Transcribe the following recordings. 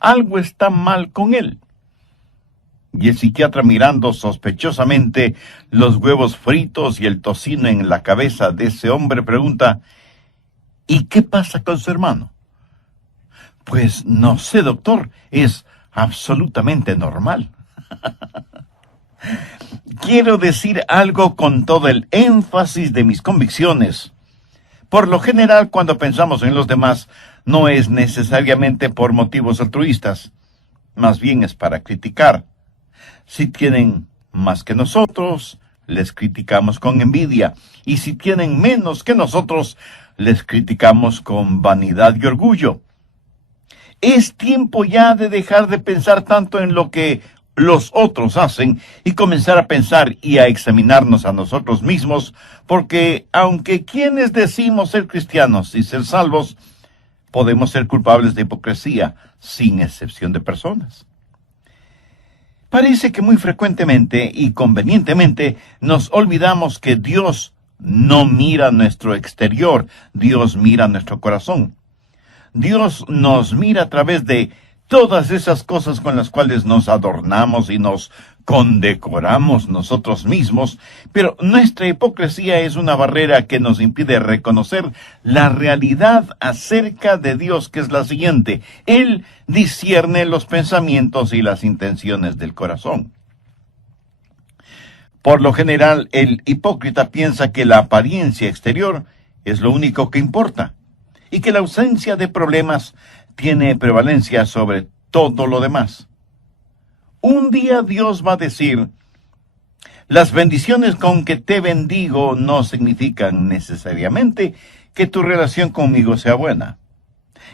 Algo está mal con él. Y el psiquiatra, mirando sospechosamente los huevos fritos y el tocino en la cabeza de ese hombre, pregunta: ¿y qué pasa con su hermano? Pues no sé, doctor, es absolutamente normal. Quiero decir algo con todo el énfasis de mis convicciones. Por lo general, cuando pensamos en los demás, no es necesariamente por motivos altruistas, más bien es para criticar. Si tienen más que nosotros, les criticamos con envidia, y si tienen menos que nosotros, les criticamos con vanidad y orgullo. Es tiempo ya de dejar de pensar tanto en lo que los otros hacen y comenzar a pensar y a examinarnos a nosotros mismos, porque aunque quienes decimos ser cristianos y ser salvos, podemos ser culpables de hipocresía, sin excepción de personas. Parece que muy frecuentemente y convenientemente nos olvidamos que Dios no mira nuestro exterior, Dios mira nuestro corazón. Dios nos mira a través de todas esas cosas con las cuales nos adornamos y nos condecoramos nosotros mismos, pero nuestra hipocresía es una barrera que nos impide reconocer la realidad acerca de Dios, que es la siguiente: Él discierne los pensamientos y las intenciones del corazón. Por lo general, el hipócrita piensa que la apariencia exterior es lo único que importa, y que la ausencia de problemas tiene prevalencia sobre todo lo demás. Un día Dios va a decir: las bendiciones con que te bendigo no significan necesariamente que tu relación conmigo sea buena.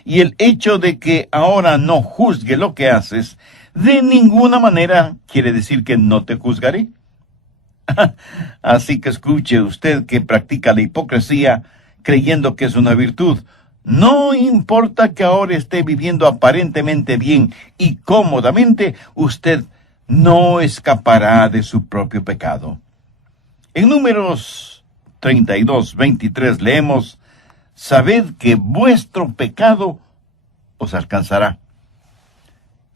Y el hecho de que ahora no juzgue lo que haces, de ninguna manera quiere decir que no te juzgaré. Así que escuche usted que practica la hipocresía creyendo que es una virtud. No importa que ahora esté viviendo aparentemente bien y cómodamente, usted no escapará de su propio pecado. En Números 32:23 leemos: sabed que vuestro pecado os alcanzará.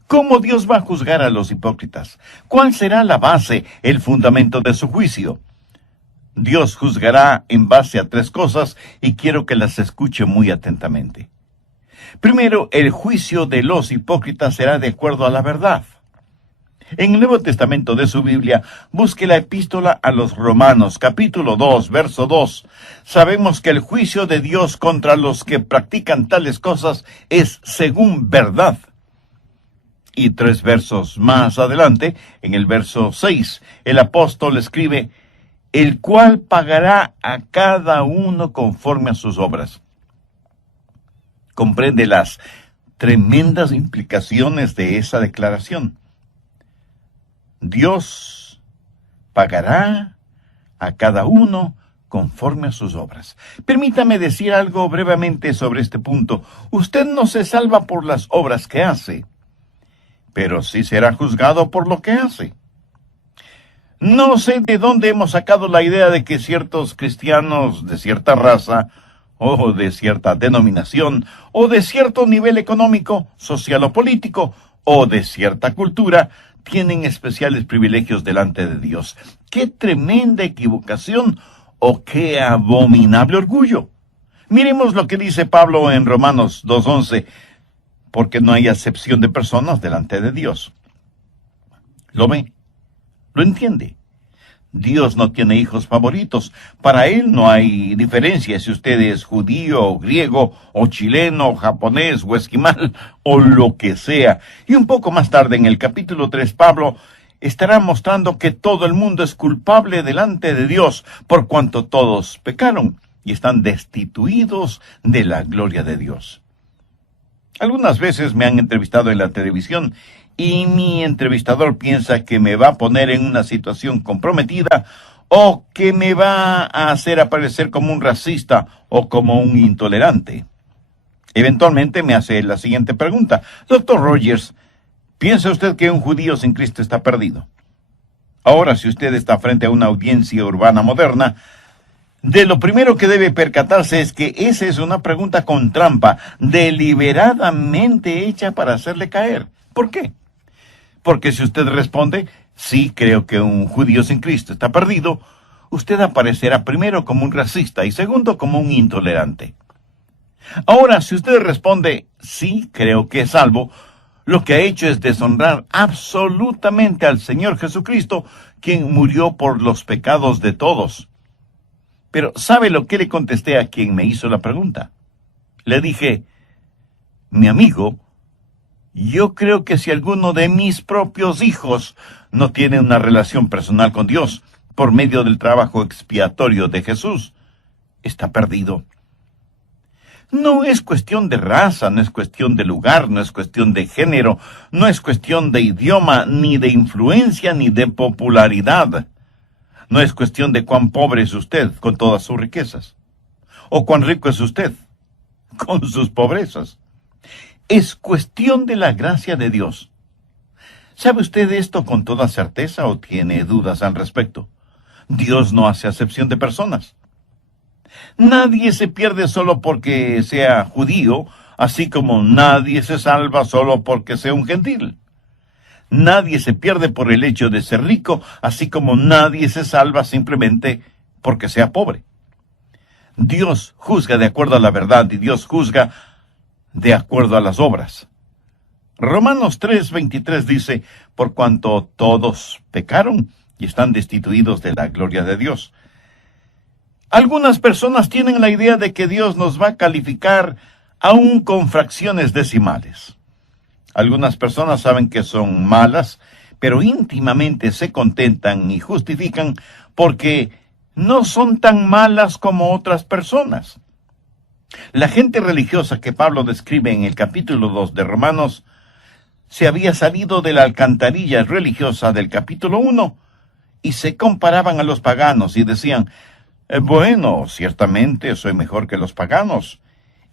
¿Cómo Dios va a juzgar a los hipócritas? ¿Cuál será la base, el fundamento de su juicio? Dios juzgará en base a 3 cosas y quiero que las escuche muy atentamente. Primero, el juicio de los hipócritas será de acuerdo a la verdad. En el Nuevo Testamento de su Biblia, busque la epístola a los Romanos, capítulo 2, verso 2. Sabemos que el juicio de Dios contra los que practican tales cosas es según verdad. Y 3 versos más adelante, en el verso 6, el apóstol escribe: el cual pagará a cada uno conforme a sus obras. Comprende las tremendas implicaciones de esa declaración. Dios pagará a cada uno conforme a sus obras. Permítame decir algo brevemente sobre este punto. Usted no se salva por las obras que hace, pero sí será juzgado por lo que hace. No sé de dónde hemos sacado la idea de que ciertos cristianos de cierta raza, o de cierta denominación, o de cierto nivel económico, social o político, o de cierta cultura, tienen especiales privilegios delante de Dios. ¡Qué tremenda equivocación! ¡O qué abominable orgullo! Miremos lo que dice Pablo en Romanos 2:11, porque no hay acepción de personas delante de Dios. ¿Lo ve? ¿Lo entiende? Dios no tiene hijos favoritos. Para Él no hay diferencia si usted es judío, o griego, o chileno, o japonés, o esquimal, o lo que sea. Y un poco más tarde, en el capítulo 3, Pablo estará mostrando que todo el mundo es culpable delante de Dios, por cuanto todos pecaron y están destituidos de la gloria de Dios. Algunas veces me han entrevistado en la televisión y mi entrevistador piensa que me va a poner en una situación comprometida o que me va a hacer aparecer como un racista o como un intolerante. Eventualmente me hace la siguiente pregunta: Dr. Rogers, ¿piensa usted que un judío sin Cristo está perdido? Ahora, si usted está frente a una audiencia urbana moderna, De lo primero que debe percatarse es que esa es una pregunta con trampa, deliberadamente hecha para hacerle caer. ¿Por qué? Porque si usted responde, sí, creo que un judío sin Cristo está perdido, usted aparecerá primero como un racista y segundo como un intolerante. Ahora, si usted responde, sí, creo que es salvo, lo que ha hecho es deshonrar absolutamente al Señor Jesucristo, quien murió por los pecados de todos. Pero ¿sabe lo que le contesté a quien me hizo la pregunta? Le dije, mi amigo, yo creo que si alguno de mis propios hijos no tiene una relación personal con Dios por medio del trabajo expiatorio de Jesús, está perdido. No es cuestión de raza, no es cuestión de lugar, no es cuestión de género, no es cuestión de idioma, ni de influencia, ni de popularidad. No es cuestión de cuán pobre es usted con todas sus riquezas, o cuán rico es usted con sus pobrezas. Es cuestión de la gracia de Dios. ¿Sabe usted esto con toda certeza o tiene dudas al respecto? Dios no hace acepción de personas. Nadie se pierde solo porque sea judío, así como nadie se salva solo porque sea un gentil. Nadie se pierde por el hecho de ser rico, así como nadie se salva simplemente porque sea pobre. Dios juzga de acuerdo a la verdad y Dios juzga de acuerdo a las obras. Romanos 3:23 dice, por cuanto todos pecaron y están destituidos de la gloria de Dios. Algunas personas tienen la idea de que Dios nos va a calificar aún con fracciones decimales. Algunas personas saben que son malas, pero íntimamente se contentan y justifican porque no son tan malas como otras personas. La gente religiosa que Pablo describe en el capítulo 2 de Romanos se había salido de la alcantarilla religiosa del capítulo 1 y se comparaban a los paganos y decían, bueno, ciertamente soy mejor que los paganos,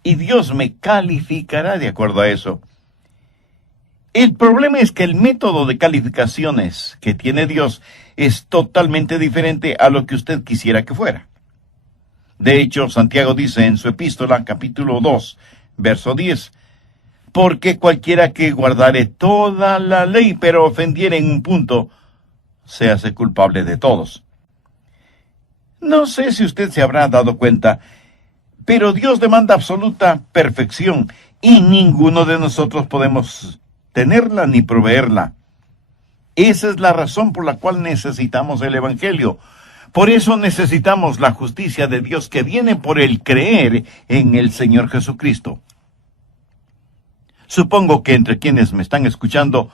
y Dios me calificará de acuerdo a eso. El problema es que el método de calificaciones que tiene Dios es totalmente diferente a lo que usted quisiera que fuera. De hecho, Santiago dice en su epístola, capítulo 2, verso 10, porque cualquiera que guardare toda la ley, pero ofendiere en un punto, se hace culpable de todos. No sé si usted se habrá dado cuenta, pero Dios demanda absoluta perfección y ninguno de nosotros podemos tenerla ni proveerla. Esa es la razón por la cual necesitamos el Evangelio. Por eso necesitamos la justicia de Dios que viene por el creer en el Señor Jesucristo. Supongo que entre quienes me están escuchando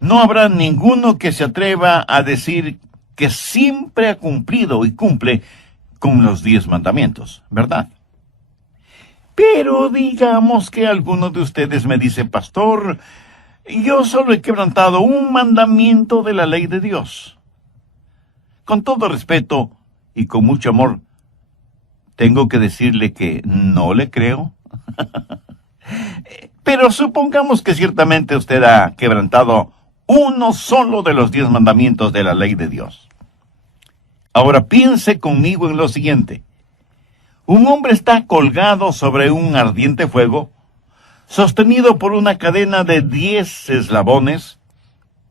no habrá ninguno que se atreva a decir que siempre ha cumplido y cumple con los 10 mandamientos, ¿verdad? Pero digamos que alguno de ustedes me dice, pastor, yo solo he quebrantado un mandamiento de la ley de Dios. Con todo respeto y con mucho amor, tengo que decirle que no le creo. Pero supongamos que ciertamente usted ha quebrantado uno solo de los 10 mandamientos de la ley de Dios. Ahora piense conmigo en lo siguiente. Un hombre está colgado sobre un ardiente fuego, sostenido por una cadena de 10 eslabones.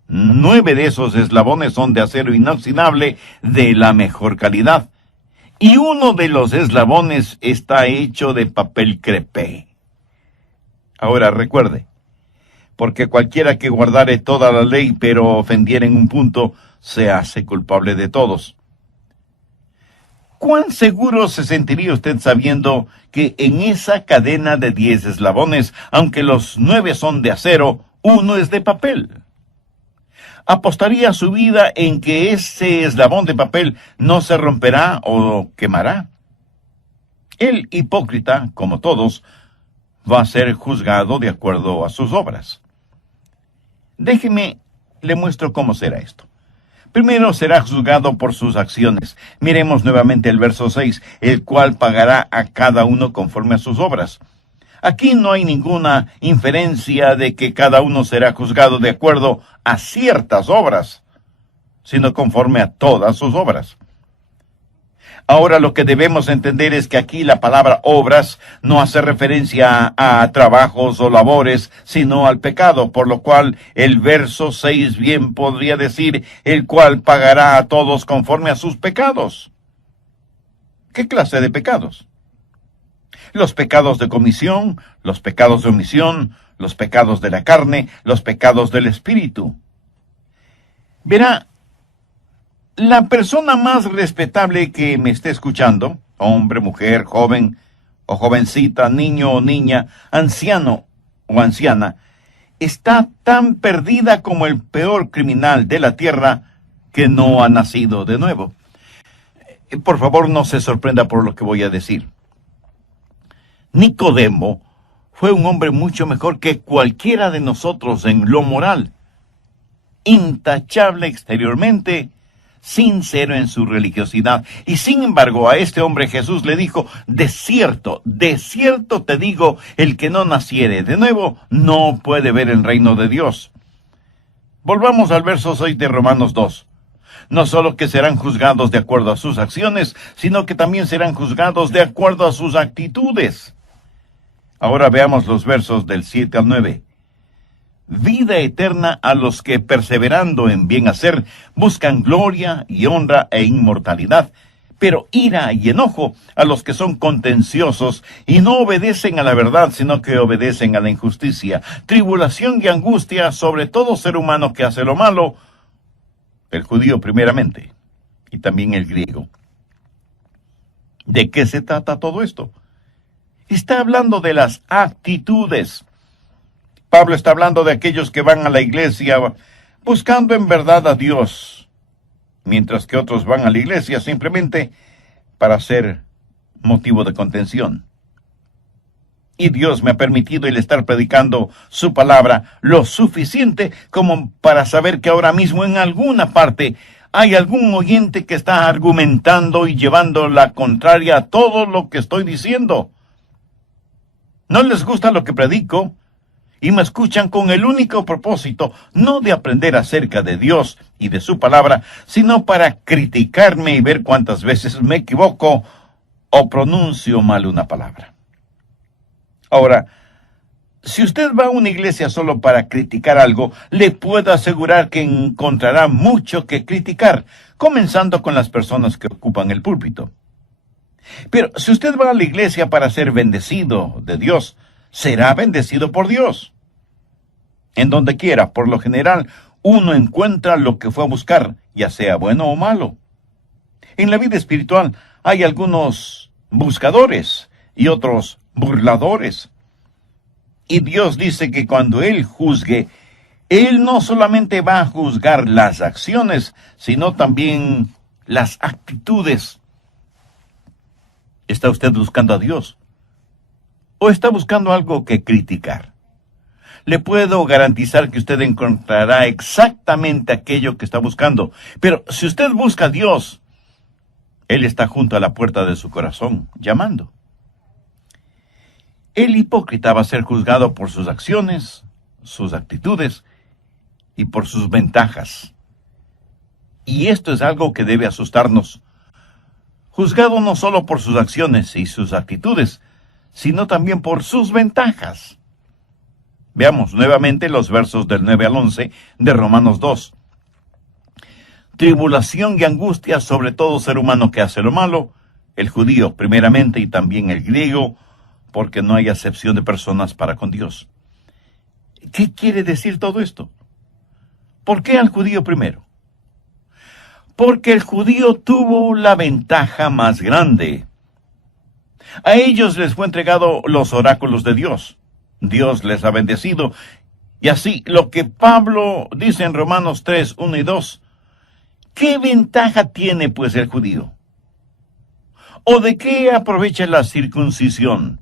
9 de esos eslabones son de acero inoxidable de la mejor calidad, y uno de los eslabones está hecho de papel crepé. Ahora recuerde, porque cualquiera que guardare toda la ley pero ofendiere en un punto, se hace culpable de todos. ¿Cuán seguro se sentiría usted sabiendo que en esa cadena de 10 eslabones, aunque los 9 son de acero, uno es de papel? ¿Apostaría su vida en que ese eslabón de papel no se romperá o quemará? El hipócrita, como todos, va a ser juzgado de acuerdo a sus obras. Déjeme, le muestro cómo será esto. Primero será juzgado por sus acciones. Miremos nuevamente el verso 6, el cual pagará a cada uno conforme a sus obras. Aquí no hay ninguna inferencia de que cada uno será juzgado de acuerdo a ciertas obras, sino conforme a todas sus obras. Ahora lo que debemos entender es que aquí la palabra obras no hace referencia a trabajos o labores, sino al pecado, por lo cual el verso 6 bien podría decir, el cual pagará a todos conforme a sus pecados. ¿Qué clase de pecados? Los pecados de comisión, los pecados de omisión, los pecados de la carne, los pecados del espíritu. Verá, la persona más respetable que me esté escuchando, hombre, mujer, joven o jovencita, niño o niña, anciano o anciana, está tan perdida como el peor criminal de la tierra que no ha nacido de nuevo. Por favor, no se sorprenda por lo que voy a decir. Nicodemo fue un hombre mucho mejor que cualquiera de nosotros en lo moral, intachable exteriormente, sincero en su religiosidad. Y sin embargo, a este hombre Jesús le dijo, de cierto te digo, el que no naciere de nuevo no puede ver el reino de Dios. Volvamos al verso 6 de Romanos 2. No solo que serán juzgados de acuerdo a sus acciones, sino que también serán juzgados de acuerdo a sus actitudes. Ahora veamos los versos del 7 al 9. Vida eterna a los que, perseverando en bien hacer, buscan gloria y honra e inmortalidad, pero ira y enojo a los que son contenciosos y no obedecen a la verdad, sino que obedecen a la injusticia. Tribulación y angustia sobre todo ser humano que hace lo malo, el judío primeramente, y también el griego. ¿De qué se trata todo esto? Está hablando de las actitudes. Pablo está hablando de aquellos que van a la iglesia buscando en verdad a Dios, mientras que otros van a la iglesia simplemente para ser motivo de contención. Y Dios me ha permitido el estar predicando su palabra lo suficiente como para saber que ahora mismo en alguna parte hay algún oyente que está argumentando y llevando la contraria a todo lo que estoy diciendo. No les gusta lo que predico y me escuchan con el único propósito, no de aprender acerca de Dios y de su palabra, sino para criticarme y ver cuántas veces me equivoco o pronuncio mal una palabra. Ahora, si usted va a una iglesia solo para criticar algo, le puedo asegurar que encontrará mucho que criticar, comenzando con las personas que ocupan el púlpito. Pero si usted va a la iglesia para ser bendecido de Dios, será bendecido por Dios. En donde quiera, por lo general, uno encuentra lo que fue a buscar, ya sea bueno o malo. En la vida espiritual hay algunos buscadores y otros burladores. Y Dios dice que cuando Él juzgue, Él no solamente va a juzgar las acciones, sino también las actitudes. ¿Está usted buscando a Dios? ¿O está buscando algo que criticar? Le puedo garantizar que usted encontrará exactamente aquello que está buscando. Pero si usted busca a Dios, Él está junto a la puerta de su corazón, llamando. El hipócrita va a ser juzgado por sus acciones, sus actitudes y por sus ventajas. Y esto es algo que debe asustarnos. Juzgado no solo por sus acciones y sus actitudes, sino también por sus ventajas. Veamos nuevamente los versos del 9 al 11 de Romanos 2. Tribulación y angustia sobre todo ser humano que hace lo malo, el judío primeramente y también el griego, porque no hay acepción de personas para con Dios. ¿Qué quiere decir todo esto? ¿Por qué al judío primero? Porque el judío tuvo la ventaja más grande. A ellos les fue entregado los oráculos de Dios. Dios les ha bendecido. Y así, lo que Pablo dice en Romanos 3, 1 y 2, ¿qué ventaja tiene pues el judío? ¿O de qué aprovecha la circuncisión?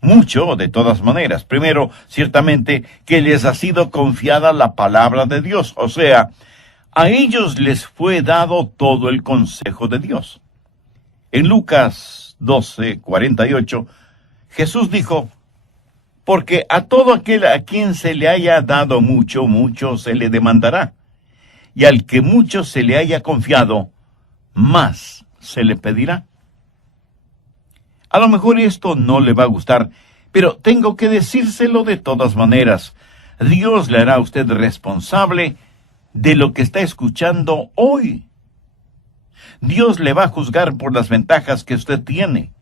Mucho, de todas maneras. Primero, ciertamente, que les ha sido confiada la palabra de Dios. O sea, a ellos les fue dado todo el consejo de Dios. En Lucas 12, 48, Jesús dijo, porque a todo aquel a quien se le haya dado mucho, mucho se le demandará. Y al que mucho se le haya confiado, más se le pedirá. A lo mejor esto no le va a gustar, pero tengo que decírselo de todas maneras. Dios le hará a usted responsable de lo que está escuchando hoy. Dios le va a juzgar por las ventajas que usted tiene.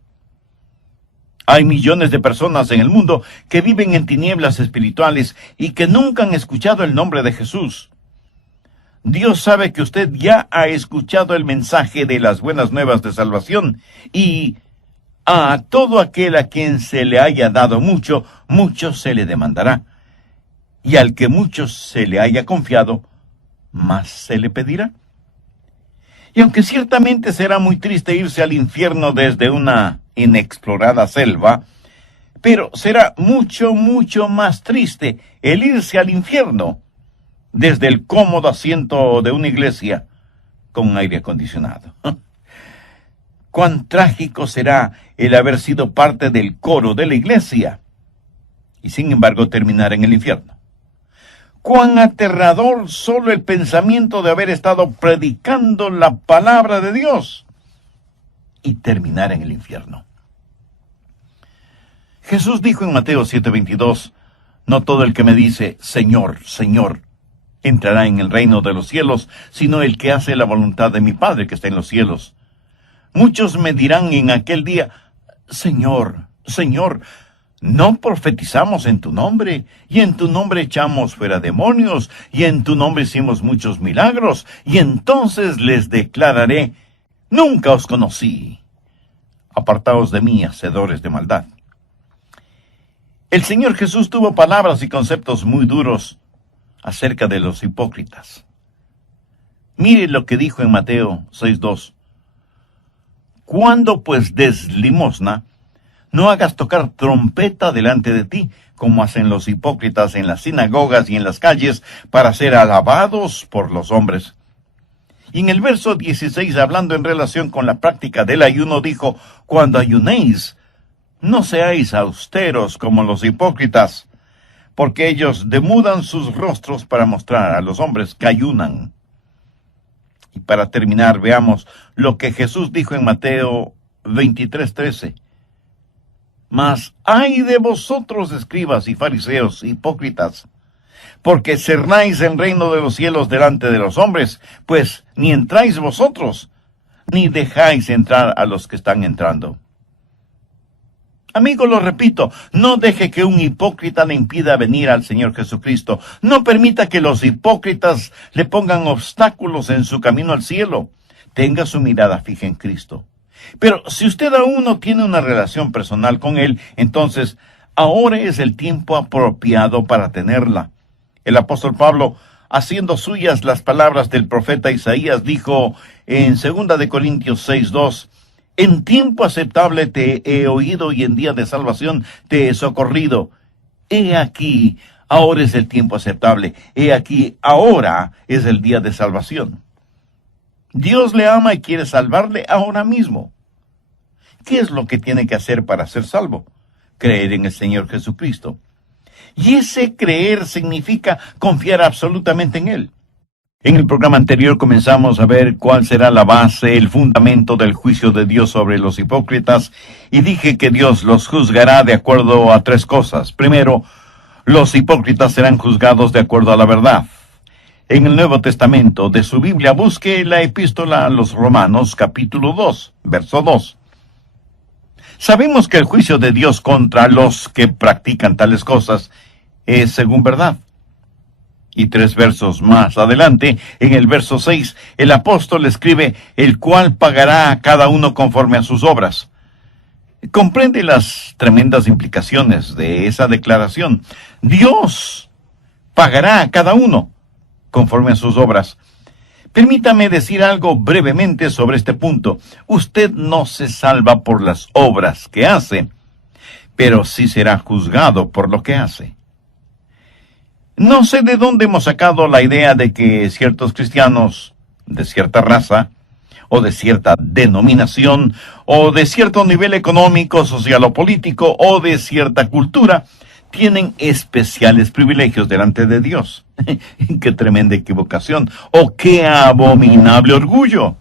Hay millones de personas en el mundo que viven en tinieblas espirituales y que nunca han escuchado el nombre de Jesús. Dios sabe que usted ya ha escuchado el mensaje de las buenas nuevas de salvación y a todo aquel a quien se le haya dado mucho, mucho se le demandará. Y al que mucho se le haya confiado, más se le pedirá. Y aunque ciertamente será muy triste irse al infierno desde una inexplorada selva, pero será mucho, mucho más triste el irse al infierno desde el cómodo asiento de una iglesia con aire acondicionado. Cuán trágico será el haber sido parte del coro de la iglesia y sin embargo terminar en el infierno. Cuán aterrador solo el pensamiento de haber estado predicando la palabra de Dios y terminar en el infierno. Jesús dijo en Mateo 7:22, no todo el que me dice, Señor, Señor, entrará en el reino de los cielos, sino el que hace la voluntad de mi Padre que está en los cielos. Muchos me dirán en aquel día, Señor, Señor, ¿no profetizamos en tu nombre? Y en tu nombre echamos fuera demonios, y en tu nombre hicimos muchos milagros, y entonces les declararé, nunca os conocí. Apartaos de mí, hacedores de maldad. El Señor Jesús tuvo palabras y conceptos muy duros acerca de los hipócritas. Mire lo que dijo en Mateo 6:2. Cuando pues des limosna, no hagas tocar trompeta delante de ti, como hacen los hipócritas en las sinagogas y en las calles, para ser alabados por los hombres. Y en el verso 16, hablando en relación con la práctica del ayuno, dijo, cuando ayunéis, no seáis austeros como los hipócritas, porque ellos demudan sus rostros para mostrar a los hombres que ayunan. Y para terminar, veamos lo que Jesús dijo en Mateo 23:13. Mas ay de vosotros, escribas y fariseos hipócritas, porque cerráis el reino de los cielos delante de los hombres, pues ni entráis vosotros, ni dejáis entrar a los que están entrando. Amigo, lo repito, no deje que un hipócrita le impida venir al Señor Jesucristo. No permita que los hipócritas le pongan obstáculos en su camino al cielo. Tenga su mirada fija en Cristo. Pero si usted aún no tiene una relación personal con Él, entonces ahora es el tiempo apropiado para tenerla. El apóstol Pablo, haciendo suyas las palabras del profeta Isaías, dijo en 2 de Corintios 6:2, en tiempo aceptable te he oído y en día de salvación te he socorrido. He aquí, ahora es el tiempo aceptable. He aquí, ahora es el día de salvación. Dios le ama y quiere salvarle ahora mismo. ¿Qué es lo que tiene que hacer para ser salvo? Creer en el Señor Jesucristo. Y ese creer significa confiar absolutamente en Él. En el programa anterior comenzamos a ver cuál será la base, el fundamento del juicio de Dios sobre los hipócritas, y dije que Dios los juzgará de acuerdo a 3 cosas. Primero, los hipócritas serán juzgados de acuerdo a la verdad. En el Nuevo Testamento de su Biblia, busque la epístola a los Romanos, capítulo 2, verso 2. Sabemos que el juicio de Dios contra los que practican tales cosas es según verdad. Y 3 versos más adelante, en el verso 6, el apóstol escribe, el cual pagará a cada uno conforme a sus obras. Comprende las tremendas implicaciones de esa declaración. Dios pagará a cada uno conforme a sus obras. Permítame decir algo brevemente sobre este punto. Usted no se salva por las obras que hace, pero sí será juzgado por lo que hace. No sé de dónde hemos sacado la idea de que ciertos cristianos de cierta raza, o de cierta denominación, o de cierto nivel económico, social o político, o de cierta cultura, tienen especiales privilegios delante de Dios. ¡Qué tremenda equivocación! ¡Oh, qué abominable orgullo!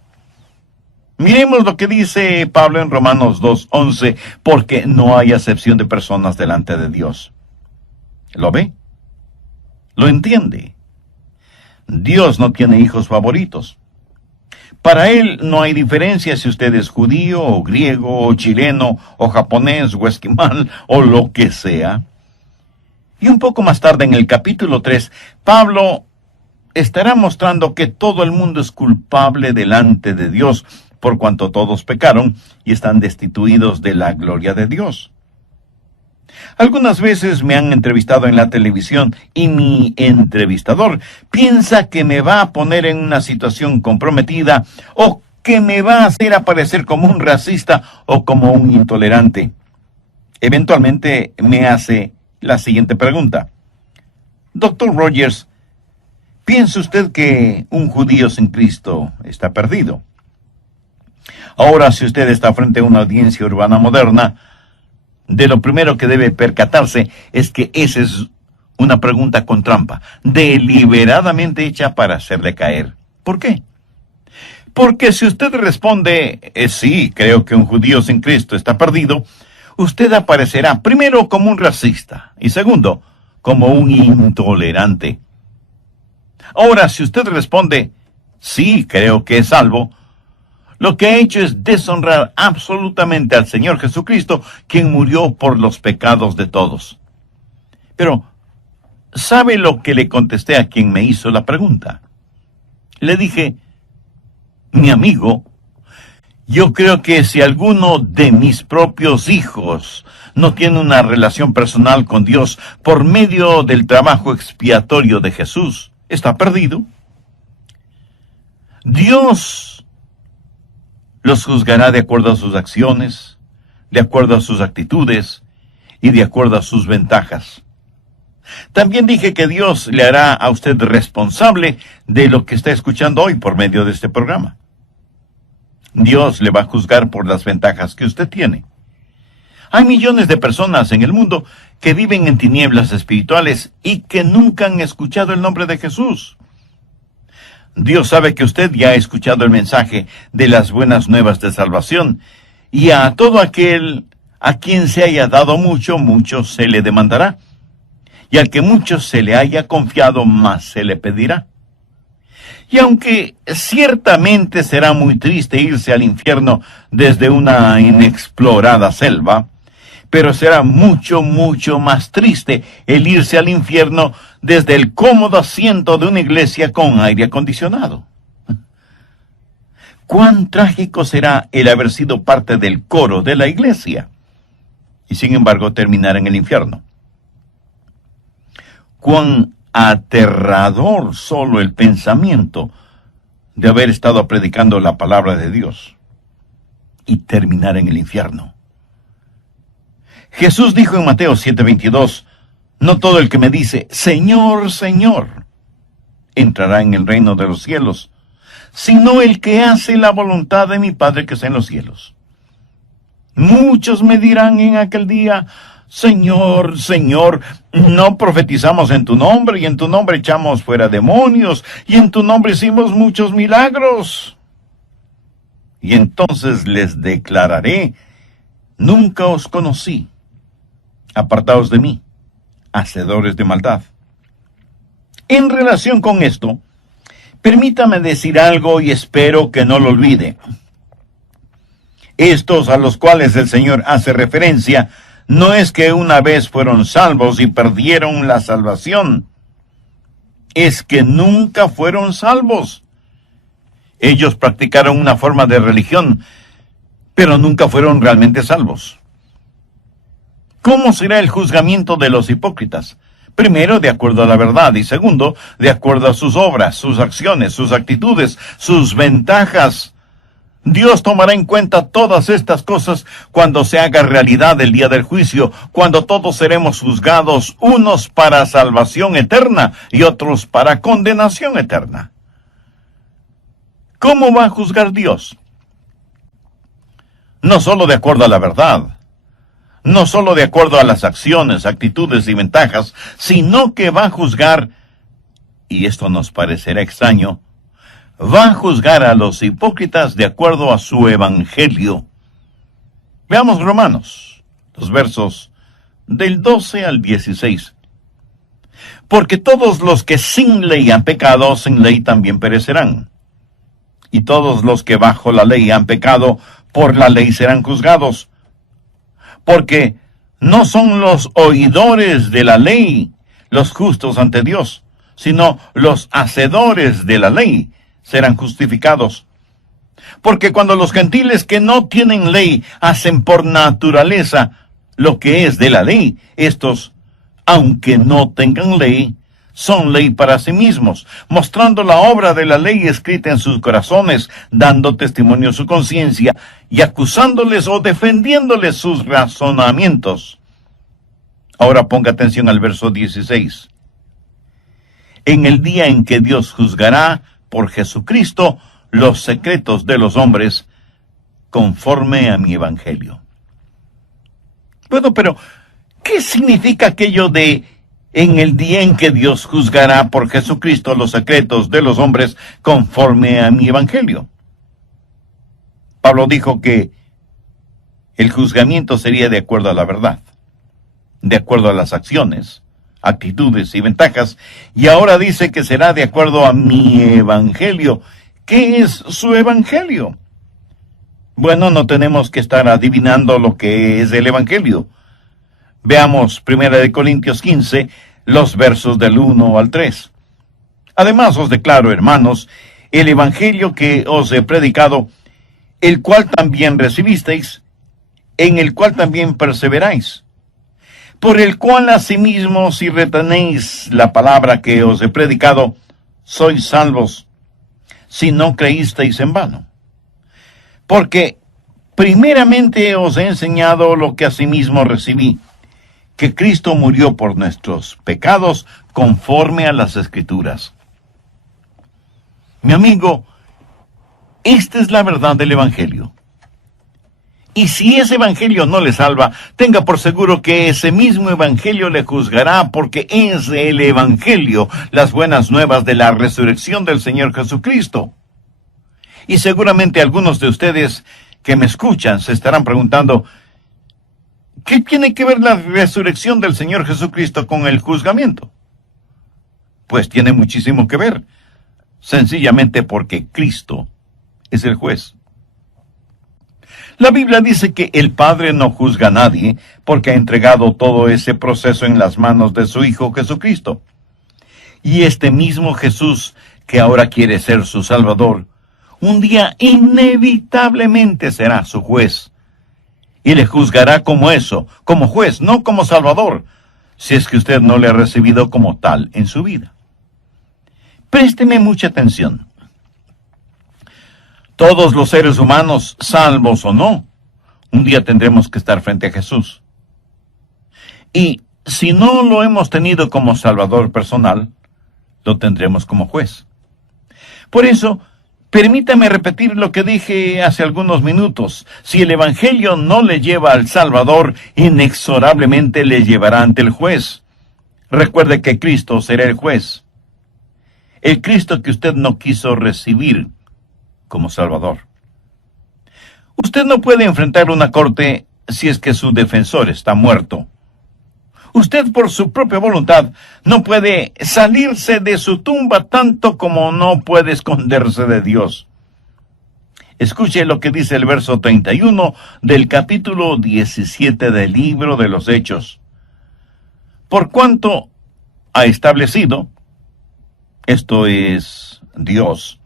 Miremos lo que dice Pablo en Romanos 2:11, porque no hay acepción de personas delante de Dios. ¿Lo ve? ¿Lo entiende? Dios no tiene hijos favoritos. Para Él no hay diferencia si usted es judío, o griego, o chileno, o japonés, o esquimal, o lo que sea. Y un poco más tarde, en el capítulo 3, Pablo estará mostrando que todo el mundo es culpable delante de Dios, por cuanto todos pecaron y están destituidos de la gloria de Dios. Algunas veces me han entrevistado en la televisión y mi entrevistador piensa que me va a poner en una situación comprometida o que me va a hacer aparecer como un racista o como un intolerante. Eventualmente me hace la siguiente pregunta. Doctor Rogers, ¿piensa usted que un judío sin Cristo está perdido? Ahora, si usted está frente a una audiencia urbana moderna, de lo primero que debe percatarse es que esa es una pregunta con trampa, deliberadamente hecha para hacerle caer. ¿Por qué? Porque si usted responde, sí, creo que un judío sin Cristo está perdido, usted aparecerá primero como un racista y segundo, como un intolerante. Ahora, si usted responde, sí, creo que es salvo, lo que ha hecho es deshonrar absolutamente al Señor Jesucristo, quien murió por los pecados de todos. Pero, ¿sabe lo que le contesté a quien me hizo la pregunta? Le dije, mi amigo, yo creo que si alguno de mis propios hijos no tiene una relación personal con Dios por medio del trabajo expiatorio de Jesús, está perdido. Dios los juzgará de acuerdo a sus acciones, de acuerdo a sus actitudes y de acuerdo a sus ventajas. También dije que Dios le hará a usted responsable de lo que está escuchando hoy por medio de este programa. Dios le va a juzgar por las ventajas que usted tiene. Hay millones de personas en el mundo que viven en tinieblas espirituales y que nunca han escuchado el nombre de Jesús. Dios sabe que usted ya ha escuchado el mensaje de las buenas nuevas de salvación, y a todo aquel a quien se haya dado mucho, mucho se le demandará, y al que mucho se le haya confiado, más se le pedirá. Y aunque ciertamente será muy triste irse al infierno desde una inexplorada selva, pero será mucho, mucho más triste el irse al infierno desde el cómodo asiento de una iglesia con aire acondicionado. Cuán trágico será el haber sido parte del coro de la iglesia y sin embargo terminar en el infierno. Cuán aterrador solo el pensamiento de haber estado predicando la palabra de Dios y terminar en el infierno. Jesús dijo en Mateo 7:22, no todo el que me dice, Señor, Señor, entrará en el reino de los cielos, sino el que hace la voluntad de mi Padre que está en los cielos. Muchos me dirán en aquel día, Señor, Señor, no profetizamos en tu nombre, y en tu nombre echamos fuera demonios, y en tu nombre hicimos muchos milagros. Y entonces les declararé, nunca os conocí. Apartaos de mí, hacedores de maldad. En relación con esto, permítame decir algo y espero que no lo olvide. Estos a los cuales el Señor hace referencia, no es que una vez fueron salvos y perdieron la salvación, es que nunca fueron salvos. Ellos practicaron una forma de religión, pero nunca fueron realmente salvos. ¿Cómo será el juzgamiento de los hipócritas? Primero, de acuerdo a la verdad, y segundo, de acuerdo a sus obras, sus acciones, sus actitudes, sus ventajas. Dios tomará en cuenta todas estas cosas cuando se haga realidad el día del juicio, cuando todos seremos juzgados, unos para salvación eterna y otros para condenación eterna. ¿Cómo va a juzgar Dios? No solo de acuerdo a la verdad, no solo de acuerdo a las acciones, actitudes y ventajas, sino que va a juzgar, y esto nos parecerá extraño, va a juzgar a los hipócritas de acuerdo a su evangelio. Veamos Romanos, los versos del 12 al 16. Porque todos los que sin ley han pecado, sin ley también perecerán. Y todos los que bajo la ley han pecado, por la ley serán juzgados. Porque no son los oidores de la ley los justos ante Dios, sino los hacedores de la ley serán justificados. Porque cuando los gentiles que no tienen ley hacen por naturaleza lo que es de la ley, estos, aunque no tengan ley, son ley para sí mismos, mostrando la obra de la ley escrita en sus corazones, dando testimonio a su conciencia y acusándoles o defendiéndoles sus razonamientos. Ahora ponga atención al verso 16. En el día en que Dios juzgará por Jesucristo los secretos de los hombres, conforme a mi evangelio. Bueno, pero ¿qué significa aquello de en el día en que Dios juzgará por Jesucristo los secretos de los hombres conforme a mi evangelio? Pablo dijo que el juzgamiento sería de acuerdo a la verdad, de acuerdo a las acciones, actitudes y ventajas, y ahora dice que será de acuerdo a mi evangelio. ¿Qué es su evangelio? Bueno, no tenemos que estar adivinando lo que es el evangelio. Veamos 1 Corintios 15, los versos del 1 al 3. Además os declaro, hermanos, el evangelio que os he predicado, el cual también recibisteis, en el cual también perseveráis, por el cual asimismo si retenéis la palabra que os he predicado, sois salvos, si no creísteis en vano. Porque primeramente os he enseñado lo que asimismo recibí, que Cristo murió por nuestros pecados conforme a las Escrituras. Mi amigo, esta es la verdad del Evangelio. Y si ese Evangelio no le salva, tenga por seguro que ese mismo Evangelio le juzgará, porque es el Evangelio, las buenas nuevas de la resurrección del Señor Jesucristo. Y seguramente algunos de ustedes que me escuchan se estarán preguntando, ¿qué tiene que ver la resurrección del Señor Jesucristo con el juzgamiento? Pues tiene muchísimo que ver, sencillamente porque Cristo es el juez. La Biblia dice que el Padre no juzga a nadie porque ha entregado todo ese proceso en las manos de su Hijo Jesucristo. Y este mismo Jesús, que ahora quiere ser su Salvador, un día inevitablemente será su juez. Y le juzgará como eso, como juez, no como Salvador, si es que usted no le ha recibido como tal en su vida. Présteme mucha atención. Todos los seres humanos, salvos o no, un día tendremos que estar frente a Jesús. Y si no lo hemos tenido como Salvador personal, lo tendremos como juez. Por eso, permítame repetir lo que dije hace algunos minutos. Si el Evangelio no le lleva al Salvador, inexorablemente le llevará ante el juez. Recuerde que Cristo será el juez. El Cristo que usted no quiso recibir como Salvador. Usted no puede enfrentar una corte si es que su defensor está muerto. Usted por su propia voluntad no puede salirse de su tumba tanto como no puede esconderse de Dios. Escuche lo que dice el verso 31 del capítulo 17 del libro de los Hechos. Por cuanto ha establecido, esto es Dios,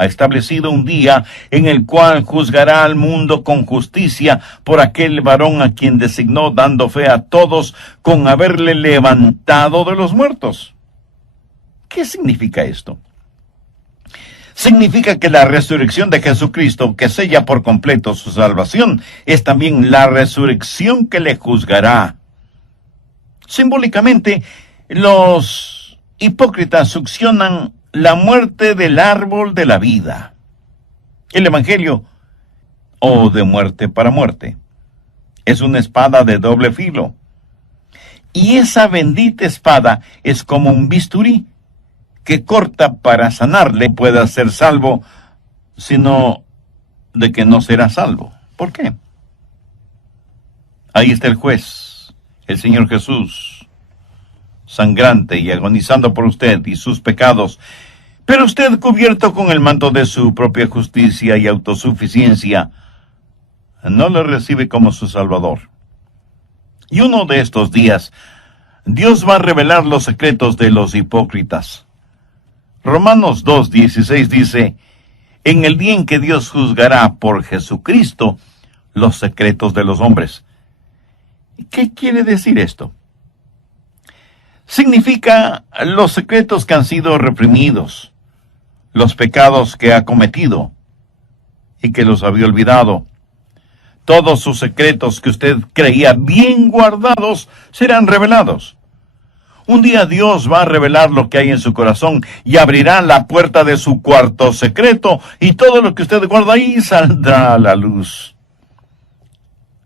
ha establecido un día en el cual juzgará al mundo con justicia por aquel varón a quien designó, dando fe a todos con haberle levantado de los muertos. ¿Qué significa esto? Significa que la resurrección de Jesucristo, que sella por completo su salvación, es también la resurrección que le juzgará. Simbólicamente, los hipócritas succionan la muerte del árbol de la vida. El Evangelio, de muerte para muerte, es una espada de doble filo. Y esa bendita espada es como un bisturí que corta para sanarle pueda ser salvo, sino de que no será salvo. ¿Por qué? Ahí está el juez, el Señor Jesús, sangrante y agonizando por usted y sus pecados, pero usted, cubierto con el manto de su propia justicia y autosuficiencia, no le recibe como su Salvador. Y uno de estos días, Dios va a revelar los secretos de los hipócritas. Romanos 2:16 dice: en el día en que Dios juzgará por Jesucristo los secretos de los hombres. ¿Qué quiere decir esto? Significa los secretos que han sido reprimidos, los pecados que ha cometido y que los había olvidado. Todos sus secretos que usted creía bien guardados serán revelados. Un día Dios va a revelar lo que hay en su corazón y abrirá la puerta de su cuarto secreto y todo lo que usted guarda ahí saldrá a la luz.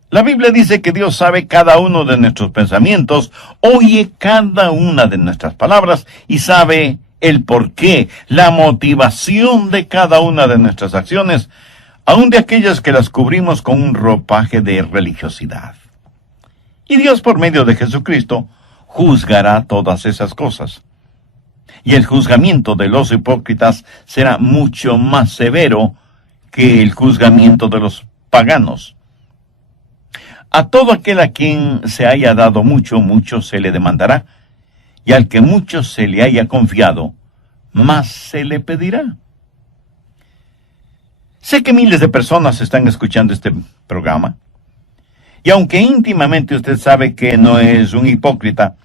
La Biblia dice que Dios sabe cada uno de nuestros pensamientos, oye cada una de nuestras palabras y sabe el porqué, la motivación de cada una de nuestras acciones, aun de aquellas que las cubrimos con un ropaje de religiosidad. Y Dios, por medio de Jesucristo, juzgará todas esas cosas. Y el juzgamiento de los hipócritas será mucho más severo que el juzgamiento de los paganos. A todo aquel a quien se haya dado mucho, mucho se le demandará, y al que mucho se le haya confiado, más se le pedirá. Sé que miles de personas están escuchando este programa, y aunque íntimamente usted sabe que no es un hipócrita,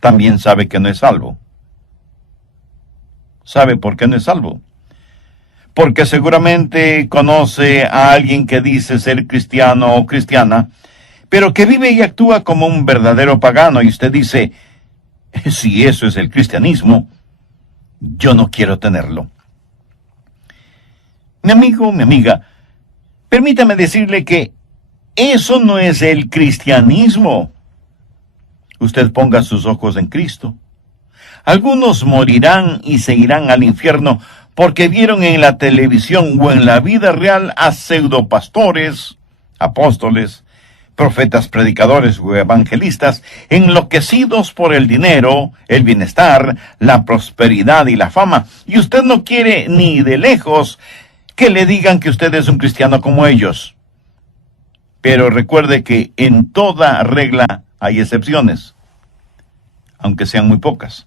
también sabe que no es salvo. ¿Sabe por qué no es salvo? Porque seguramente conoce a alguien que dice ser cristiano o cristiana, pero que vive y actúa como un verdadero pagano, y usted dice: si eso es el cristianismo, yo no quiero tenerlo. Mi amigo, mi amiga, permítame decirle que eso no es el cristianismo. Usted ponga sus ojos en Cristo. Algunos morirán y se irán al infierno porque vieron en la televisión o en la vida real a pseudopastores, apóstoles, profetas, predicadores o evangelistas enloquecidos por el dinero, el bienestar, la prosperidad y la fama. Y usted no quiere ni de lejos que le digan que usted es un cristiano como ellos. Pero recuerde que en toda regla hay excepciones, aunque sean muy pocas.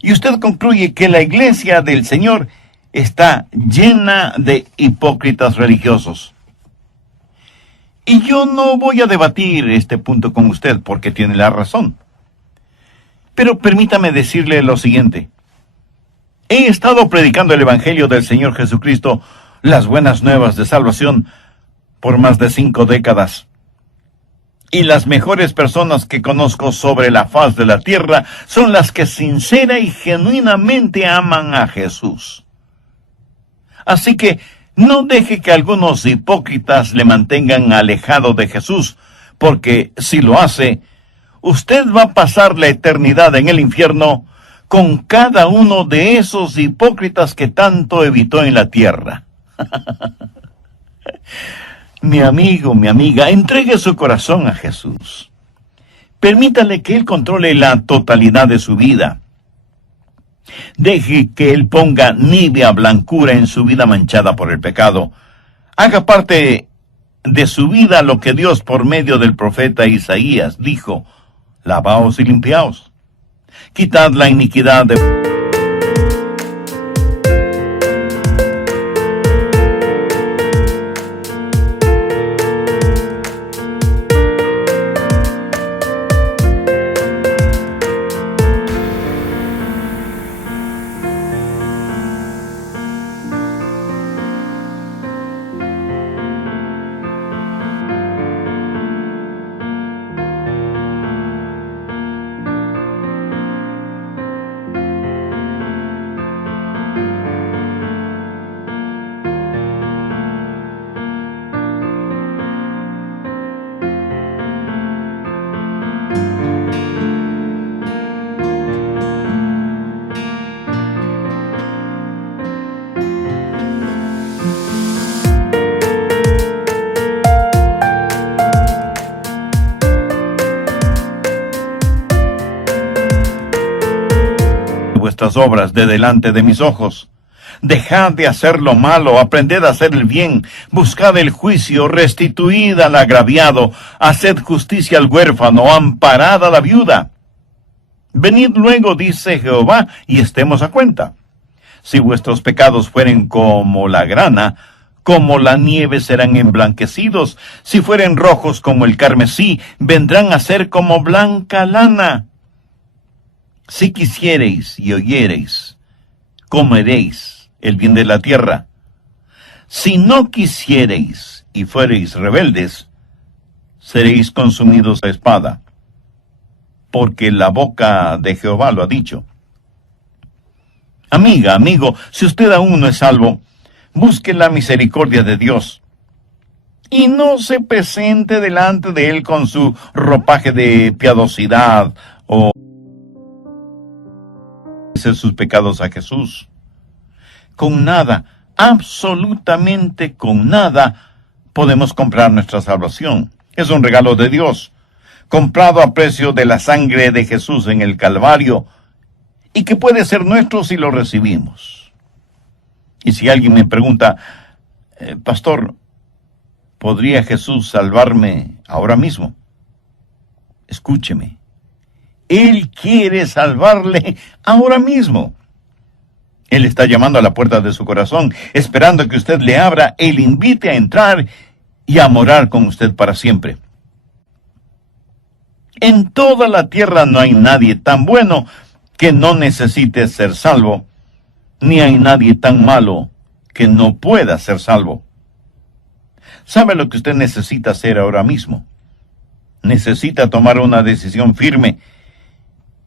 Y usted concluye que la iglesia del Señor está llena de hipócritas religiosos. Y yo no voy a debatir este punto con usted porque tiene la razón. Pero permítame decirle lo siguiente. He estado predicando el Evangelio del Señor Jesucristo, las buenas nuevas de salvación, por más de 5 décadas. Y las mejores personas que conozco sobre la faz de la tierra son las que sincera y genuinamente aman a Jesús. Así que no deje que algunos hipócritas le mantengan alejado de Jesús, porque si lo hace, usted va a pasar la eternidad en el infierno con cada uno de esos hipócritas que tanto evitó en la tierra. Mi amigo, mi amiga, entregue su corazón a Jesús. Permítale que Él controle la totalidad de su vida. Deje que Él ponga nívea blancura en su vida manchada por el pecado. Haga parte de su vida lo que Dios por medio del profeta Isaías dijo: lavaos y limpiaos. Quitad la iniquidad de... vuestras obras de delante de mis ojos. Dejad de hacer lo malo, aprended a hacer el bien, buscad el juicio, restituid al agraviado, haced justicia al huérfano, amparad a la viuda. Venid luego, dice Jehová, y estemos a cuenta. Si vuestros pecados fueren como la grana, como la nieve serán emblanquecidos. Si fueren rojos como el carmesí, vendrán a ser como blanca lana. Si quisiereis y oyereis, comeréis el bien de la tierra. Si no quisiereis y fuereis rebeldes, seréis consumidos a espada, porque la boca de Jehová lo ha dicho. Amiga, amigo, si usted aún no es salvo, busque la misericordia de Dios y no se presente delante de Él con su ropaje de piadosidad o sus pecados a Jesús. Con nada, absolutamente con nada, podemos comprar nuestra salvación. Es un regalo de Dios, comprado a precio de la sangre de Jesús en el Calvario, y que puede ser nuestro si lo recibimos. Y si alguien me pregunta, pastor, ¿podría Jesús salvarme ahora mismo? Escúcheme. Él quiere salvarle ahora mismo. Él está llamando a la puerta de su corazón, esperando que usted le abra y le invite a entrar y a morar con usted para siempre. En toda la tierra no hay nadie tan bueno que no necesite ser salvo, ni hay nadie tan malo que no pueda ser salvo. ¿Sabe lo que usted necesita hacer ahora mismo? Necesita tomar una decisión firme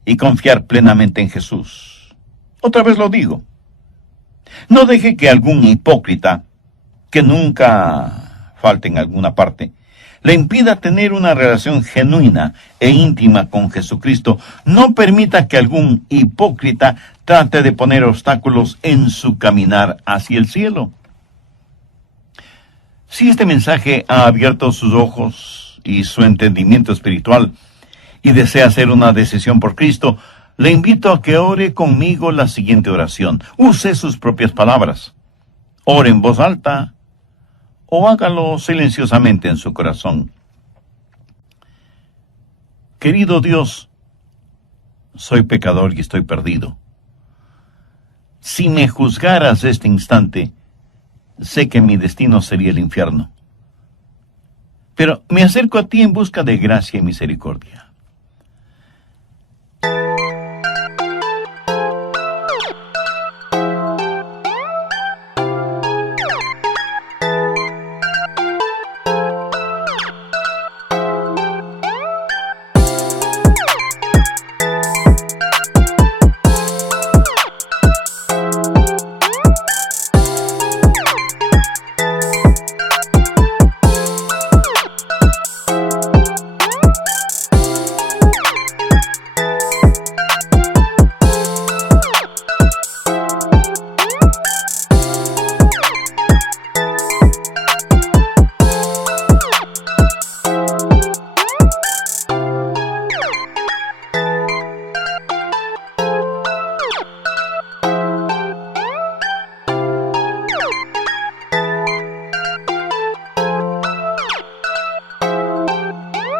y confiar plenamente en Jesús. Otra vez lo digo. No deje que algún hipócrita, que nunca falte en alguna parte, le impida tener una relación genuina e íntima con Jesucristo. No permita que algún hipócrita trate de poner obstáculos en su caminar hacia el cielo. Si este mensaje ha abierto sus ojos y su entendimiento espiritual y desea hacer una decisión por Cristo, le invito a que ore conmigo la siguiente oración. Use sus propias palabras. Ore en voz alta o hágalo silenciosamente en su corazón. Querido Dios, soy pecador y estoy perdido. Si me juzgaras este instante, sé que mi destino sería el infierno. Pero me acerco a ti en busca de gracia y misericordia.